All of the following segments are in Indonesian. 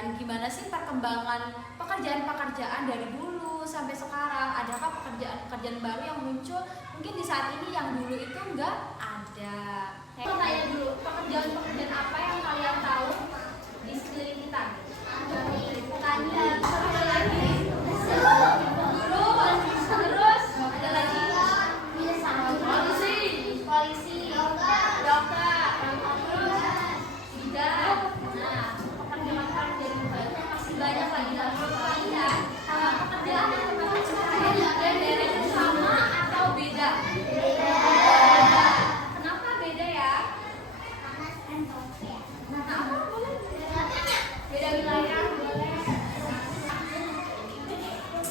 Dan gimana sih perkembangan pekerjaan-pekerjaan dari dulu sampai sekarang? Adakah pekerjaan-pekerjaan baru yang muncul mungkin di saat ini yang dulu itu nggak ada? Saya mau tanya dulu, pekerjaan-pekerjaan apa yang kalian tahu di sekeliling kita? Tanya, ada lagi? Guru, terus ada lagi? Polisi, dokter, terus bidan. Nah, pekerjaan-pekerjaan baru masih banyak lagi dalam kalian. Pekerjaan yang teman-teman ceritain dan daerahnya sama atau beda? Beda. Kenapa beda ya? Kenapa? Boleh. Beda wilayah, boleh.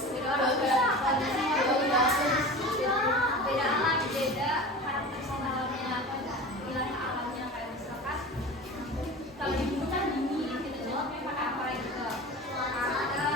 Beda orang, beda alam, beda karakteristik alamnya, wilayah alamnya, kayak misalkan kalau di dulu kan dingin, kita jawabnya pakai apa gitu? Ada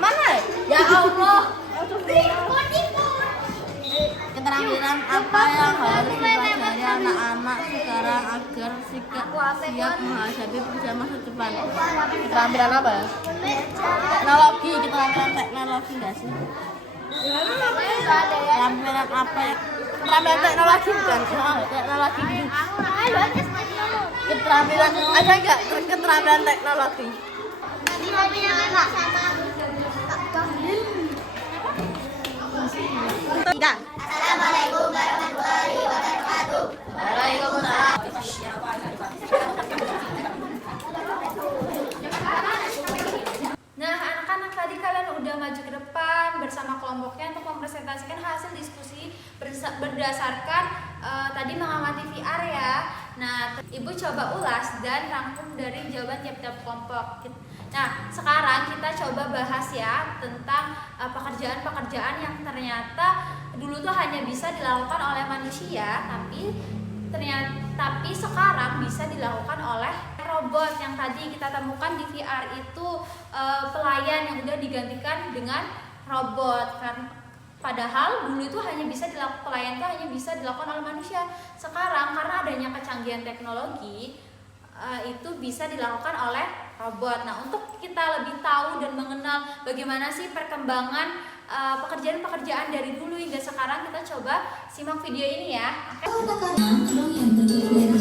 Mana? Ya Allah. Keterampilan apa yang harus dipelajari anak-anak sekarang agar siap menghadapi usia masa depan? Keterampilan apa ya? Teknologi, keterampilan teknologi nggak sih? Keterampilan apa ya? Keterampilan teknologi bukan? Teknologi gitu. Keterampilan ada nggak keterampilan teknologi? Tidak. Assalamualaikum warahmatullahi wabarakatuh. Waalaikumsalam. Nah, anak-anak tadi kalian udah maju ke depan bersama kelompoknya untuk mempresentasikan hasil diskusi berdasarkan tadi mengamati VR ya. Nah, Ibu coba ulas dan rangkum dari jawaban tiap-tiap kelompok. Nah, sekarang kita coba bahas ya tentang pekerjaan-pekerjaan yang ternyata dulu tuh hanya bisa dilakukan oleh manusia, tapi sekarang bisa dilakukan oleh robot yang tadi kita temukan di VR itu, pelayan yang udah digantikan dengan robot kan. Padahal dulu itu hanya bisa dilakukan, pelayan itu hanya bisa dilakukan oleh manusia. Sekarang karena adanya kecanggihan teknologi itu bisa dilakukan oleh robot. Nah, untuk kita lebih tahu dan mengenal bagaimana sih perkembangan pekerjaan-pekerjaan dari dulu hingga sekarang, kita coba simak video ini ya. Tolong yang terkait